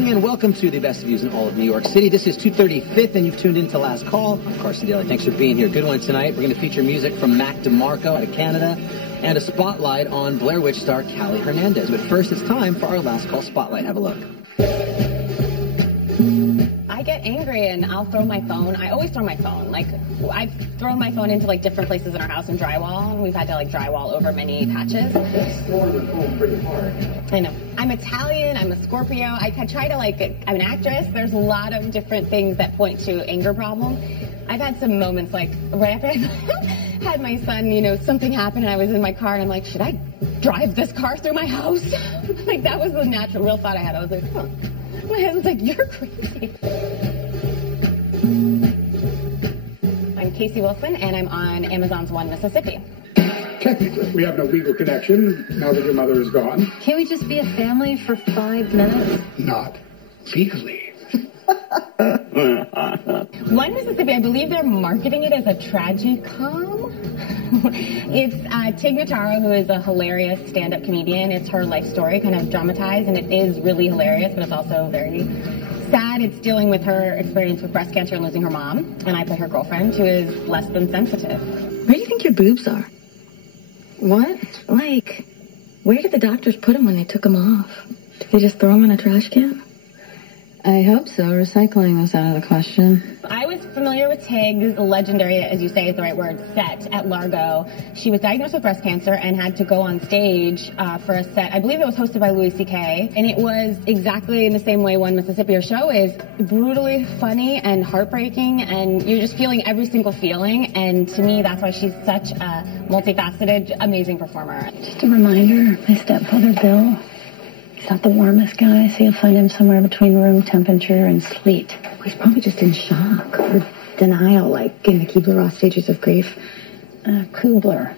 morning and welcome to the best views in all of New York City. This is 235th and you've tuned in to Last Call. I'm Carson Daly. Thanks for being here. Good one tonight. We're going to feature music from Mac DeMarco out of Canada and a spotlight on Blair Witch star Callie Hernandez. But first, it's time for our Last Call Spotlight. Have a look. I get angry and I'll throw my phone. I always throw my phone. Like, I've thrown my phone into like different places in our house and drywall, and we've had to like drywall over many patches. That's throwing the phone pretty hard. I know. I'm Italian. I'm a Scorpio. I try to I'm an actress. There's a lot of different things that point to anger problem. I've had some moments like right after I had my son, something happened and I was in my car and I'm like, should I drive this car through my house? Like, that was the natural, real thought I had. I was like, huh. My husband's like, you're crazy. I'm Casey Wilson, and I'm on Amazon's One Mississippi. Technically, we have no legal connection now that your mother is gone. Can't we just be a family for 5 minutes? Not legally. One Mississippi, I believe they're marketing it as a tragicom. It's Tig Notaro, who is a hilarious stand-up comedian. It's her life story, kind of dramatized, and it is really hilarious, but it's also very sad. It's dealing with her experience with breast cancer and losing her mom, and I play her girlfriend, who is less than sensitive. Where do you think your boobs are? What? Like, where did the doctors put them when they took them off? Did they just throw them in a trash can? I hope so. Recycling was out of the question. I was familiar with Tig's legendary, as you say is the right word, set at Largo. She was diagnosed with breast cancer and had to go on stage for a set. I believe it was hosted by Louis C.K. And it was exactly in the same way One Mississippi, her show is brutally funny and heartbreaking, and you're just feeling every single feeling. And to me, that's why she's such a multifaceted, amazing performer. Just a reminder, my stepfather, Bill, he's not the warmest guy, so you'll find him somewhere between room temperature and sleet. He's probably just in shock or denial, like in the Kubler-Ross stages of grief. Kubler.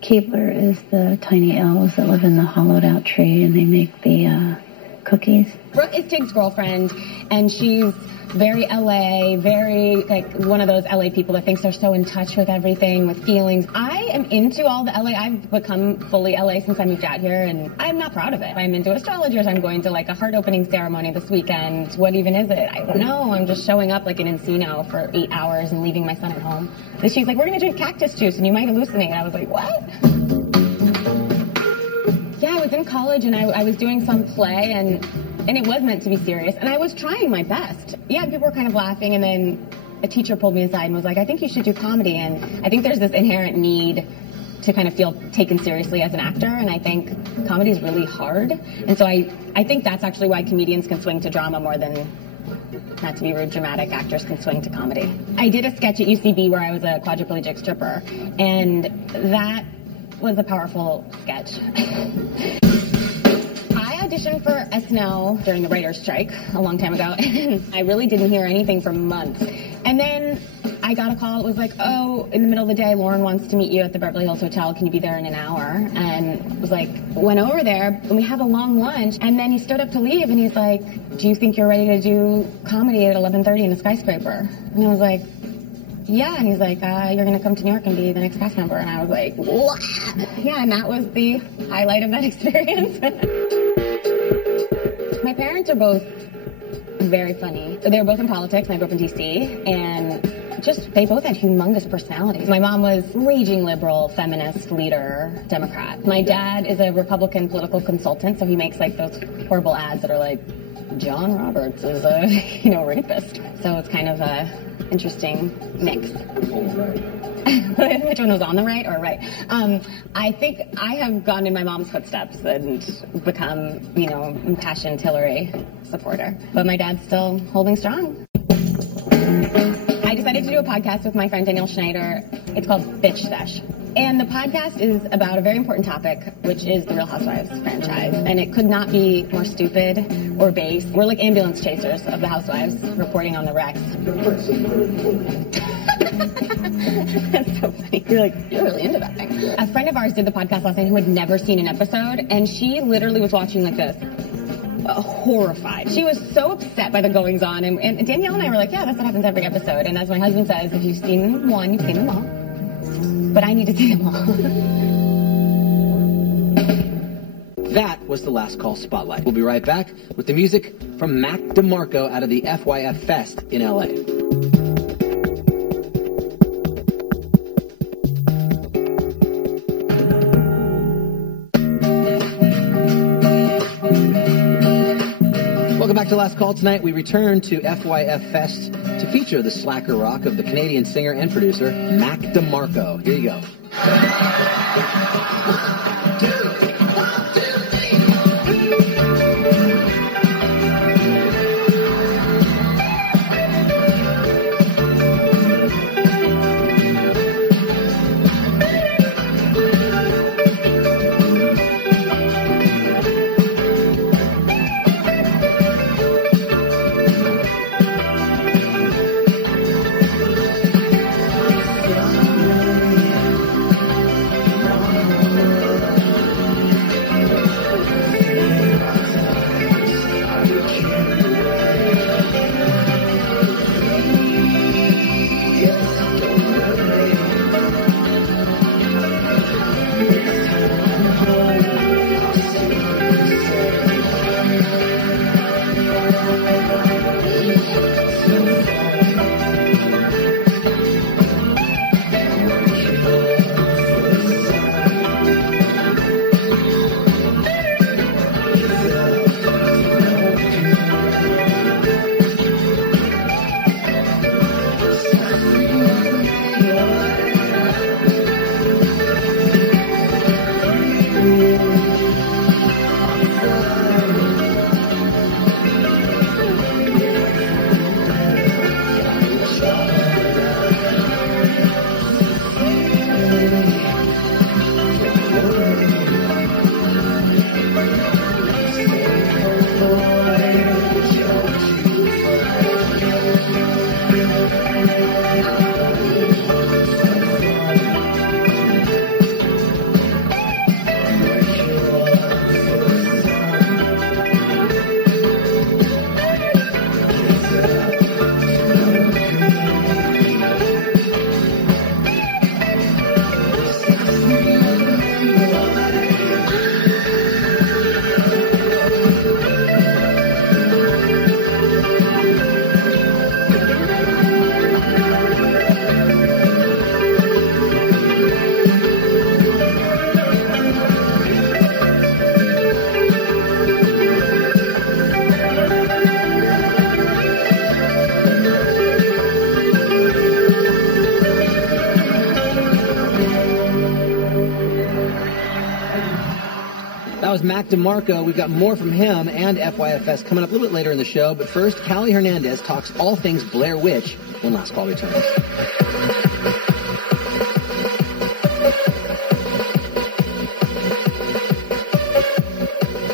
Keebler is the tiny elves that live in the hollowed-out tree, and they make the cookies. Brooke is Tig's girlfriend, and she's very LA, very one of those LA people that thinks they're so in touch with everything, with feelings. I am into all the LA. I've become fully LA since I moved out here, and I'm not proud of it. I'm into astrologers. I'm going to a heart opening ceremony this weekend. What even is it? I don't know. I'm just showing up in Encino for 8 hours and leaving my son at home. And she's like, we're going to drink cactus juice and you might hallucinate. I was like, what? Yeah, I was in college and I was doing some play and it was meant to be serious, and I was trying my best. Yeah, people were kind of laughing, and then a teacher pulled me aside and was like, I think you should do comedy, and I think there's this inherent need to kind of feel taken seriously as an actor, and I think comedy is really hard, and so I think that's actually why comedians can swing to drama more than, not to be rude, dramatic actors can swing to comedy. I did a sketch at UCB where I was a quadriplegic stripper, and that was a powerful sketch. I auditioned for SNL during the writer's strike a long time ago, and I really didn't hear anything for months. And then I got a call. It was like, oh, in the middle of the day, Lauren wants to meet you at the Beverly Hills Hotel. Can you be there in an hour? And it was like, went over there, and we had a long lunch, and then he stood up to leave, and he's like, do you think you're ready to do comedy at 11:30 in a skyscraper? And I was like, yeah, and he's like, you're going to come to New York and be the next cast member. And I was like, what? Yeah, and that was the highlight of that experience. My parents are both very funny. They were both in politics, and I grew up in D.C., and they both had humongous personalities. My mom was raging liberal, feminist, leader, Democrat. My dad is a Republican political consultant, so he makes those horrible ads that are like, John Roberts is a, rapist. So it's kind of a interesting mix. Which one was on the right or right? I think I have gone in my mom's footsteps and become, impassioned Hillary supporter. But my dad's still holding strong. I decided to do a podcast with my friend Danielle Schneider. It's called Bitch Sesh. And the podcast is about a very important topic, which is the Real Housewives franchise. And it could not be more stupid or base. We're like ambulance chasers of the Housewives, reporting on the wrecks. That's so funny. You're really into that thing. A friend of ours did the podcast last night who had never seen an episode, and she literally was watching like this. Horrified. She was so upset by the goings on, and Danielle and I were like, yeah, that's what happens every episode. And as my husband says, if you've seen one, you've seen them all. But I need to see them all. That was the Last Call Spotlight. We'll be right back with the music from Mac DeMarco out of the FYF Fest in LA. Welcome back to Last Call. Tonight we return to FYF Fest to feature the slacker rock of the Canadian singer and producer Mac DeMarco. Here you go. That was Mac DeMarco. We've got more from him and FYFS coming up a little bit later in the show. But first, Callie Hernandez talks all things Blair Witch when Last Call returns.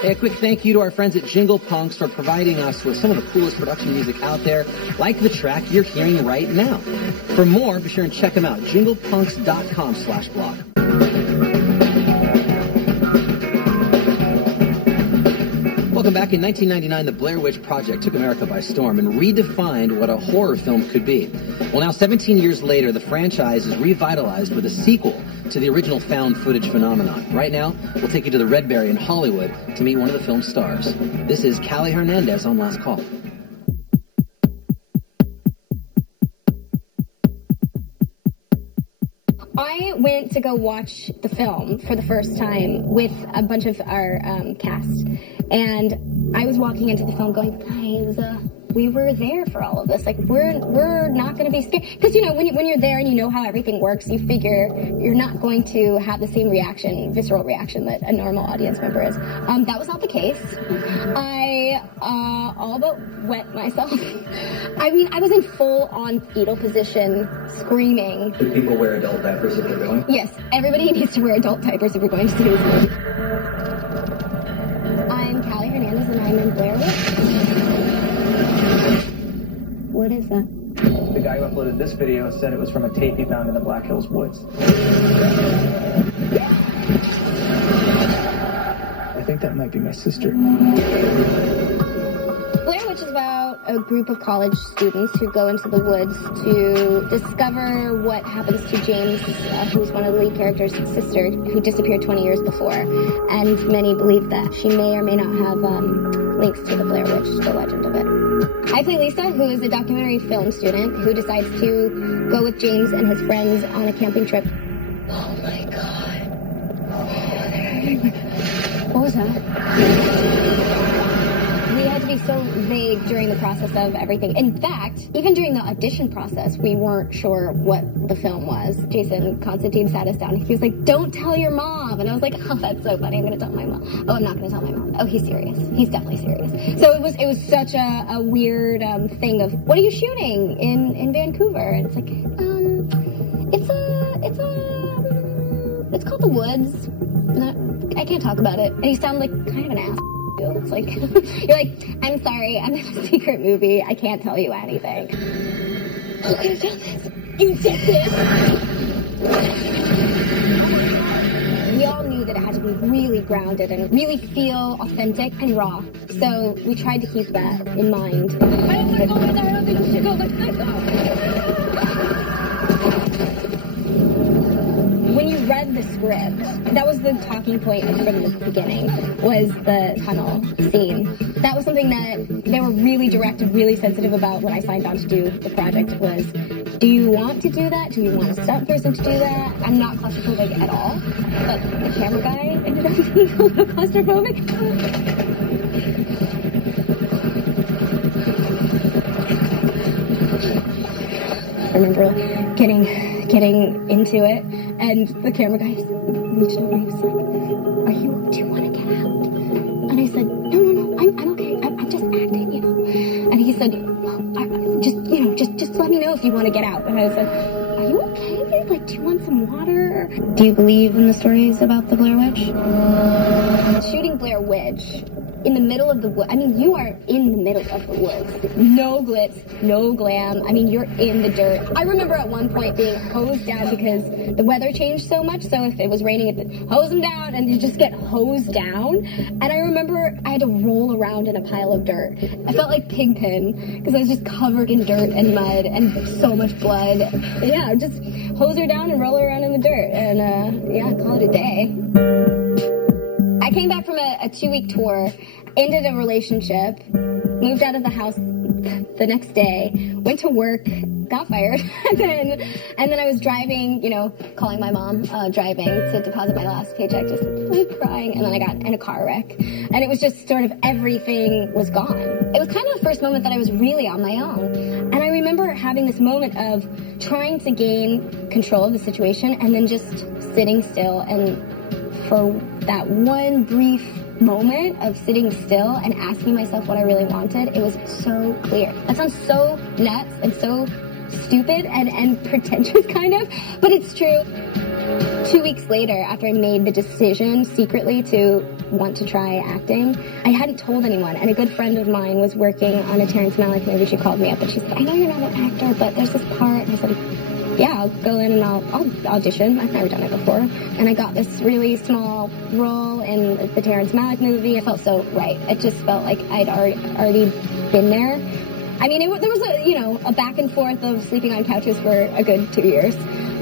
Hey, a quick thank you to our friends at Jingle Punks for providing us with some of the coolest production music out there, like the track you're hearing right now. For more, be sure and check them out, jinglepunks.com/blog. Welcome back. In 1999, the Blair Witch Project took America by storm and redefined what a horror film could be. Well, now 17 years later, the franchise is revitalized with a sequel to the original found footage phenomenon. Right now, we'll take you to the Redberry in Hollywood to meet one of the film's stars. This is Callie Hernandez on Last Call. I went to go watch the film for the first time with a bunch of our cast, and I was walking into the film going, guys, we were there for all of this. Like, we're not going to be scared. Because, you know, when you're there and you know how everything works, you figure you're not going to have the same reaction, visceral reaction that a normal audience member is. That was not the case. I all but wet myself. I mean, I was in full-on fetal position, screaming. Do people wear adult diapers if they're going? Yes, everybody needs to wear adult diapers if you're going to see this movie. I'm Callie Hernandez, and I'm in Blair Witch. What is that? The guy who uploaded this video said it was from a tape he found in the Black Hills woods. I think that might be my sister. Blair Witch is about about a group of college students who go into the woods to discover what happens to James, who's one of the lead characters' sister, who disappeared 20 years before. And many believe that she may or may not have links to the Blair Witch, the legend of it. I play Lisa, who is a documentary film student who decides to go with James and his friends on a camping trip. Oh my God. What was that? We had to be so vague during the process of everything. In fact, even during the audition process, we weren't sure what the film was. Jason Constantine sat us down. He was like, "Don't tell your mom." And I was like, "Oh, that's so funny. I'm going to tell my mom." "Oh, I'm not going to tell my mom." "Oh, he's serious. He's definitely serious." So it was such a weird thing of, what are you shooting in Vancouver? And it's like, it's called The Woods. I can't talk about it. And you sound like kind of an ass. It's like, you're like, "I'm sorry, I'm in a secret movie. I can't tell you anything." Who could have done this? You did this? We all knew that it had to be really grounded and really feel authentic and raw. So we tried to keep that in mind. I don't want to go in there. I don't think we should go. Let's go. When you read the script, that was the talking point from the beginning, was the tunnel scene. That was something that they were really direct and really sensitive about when I signed on to do the project was, do you want to do that? Do you want a stunt person to do that? I'm not claustrophobic at all, but the camera guy ended up being a little claustrophobic. I remember getting into it, and the camera guy reached over and he was like, "Do you want to get out?" And I said, No, I'm okay. I'm just acting, you know. And he said, just let me know if you want to get out. And I said, "Are you okay? Like, do you want some water?" Do you believe in the stories about the Blair Witch? Shooting Blair Witch in the middle of the woods. I mean, you are in the middle of the woods. No glitz, no glam. I mean, you're in the dirt. I remember at one point being hosed down because the weather changed so much. So if it was raining, it'd hose them down and you just get hosed down. And I remember I had to roll around in a pile of dirt. I felt like Pigpen because I was just covered in dirt and mud and so much blood. Yeah, just hose her down and roll her around in the dirt and yeah, call it a day. I came back from a 2-week tour, ended a relationship, moved out of the house the next day, went to work, got fired, and then I was driving, you know, calling my mom, driving to deposit my last paycheck, just like crying, and then I got in a car wreck, and it was just sort of everything was gone. It was kind of the first moment that I was really on my own, and I remember having this moment of trying to gain control of the situation, and then just sitting still, and for that one brief moment of sitting still and asking myself what I really wanted, it was so clear. That sounds so nuts and so stupid and pretentious kind of, but it's true. 2 weeks later, after I made the decision secretly to want to try acting, I hadn't told anyone, and a good friend of mine was working on a Terrence Malick movie. She called me up and she said, "I know you're not an actor, but there's this part," and I said, "Yeah, I'll go in and I'll audition." I've never done it before. And I got this really small role in the Terrence Malick movie. It felt so right. It just felt like I'd already been there. I mean, there was a back and forth of sleeping on couches for a good 2 years.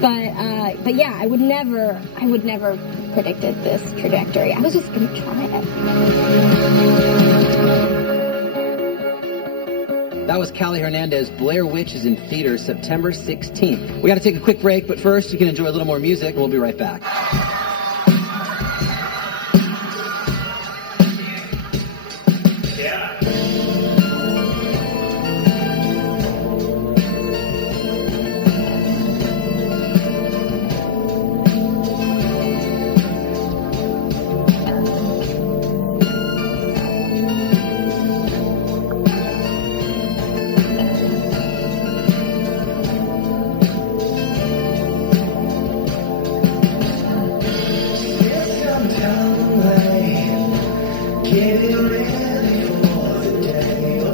But yeah, I would never predicted this trajectory. I was just going to try it. That was Callie Hernandez. Blair Witch is in theaters September 16th. We got to take a quick break, but first you can enjoy a little more music, and we'll be right back. Getting ready for the day.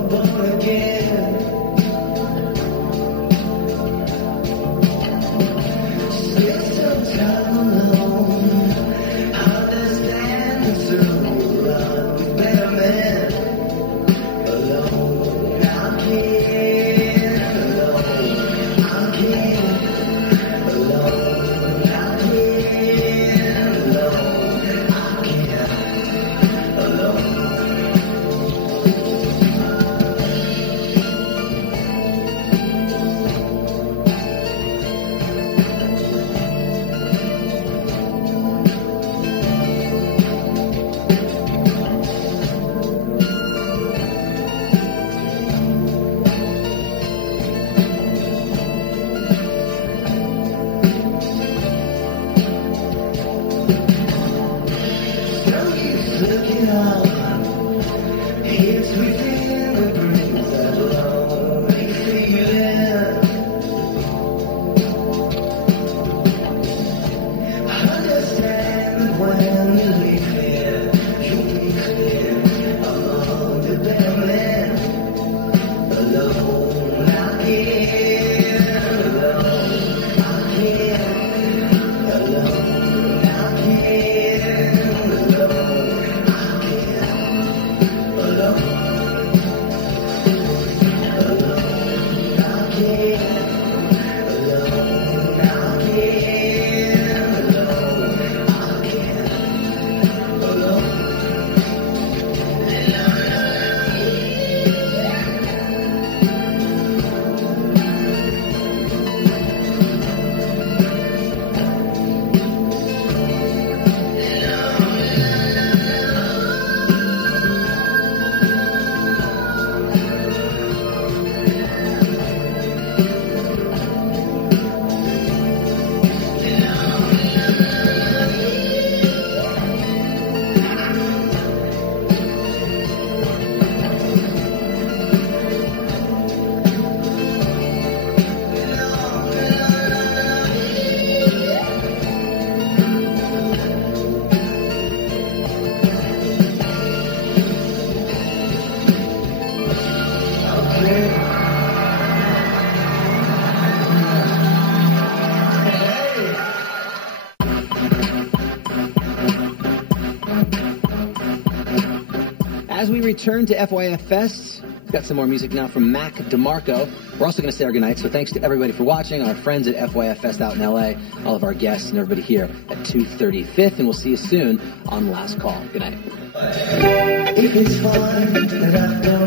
return to FYF Fest. We've got some more music now from Mac DeMarco. We're also going to say our goodnight, so thanks to everybody for watching, our friends at FYF Fest out in LA, all of our guests, and everybody here at 235th, and we'll see you soon on Last Call. Good night. If it's fun that I don't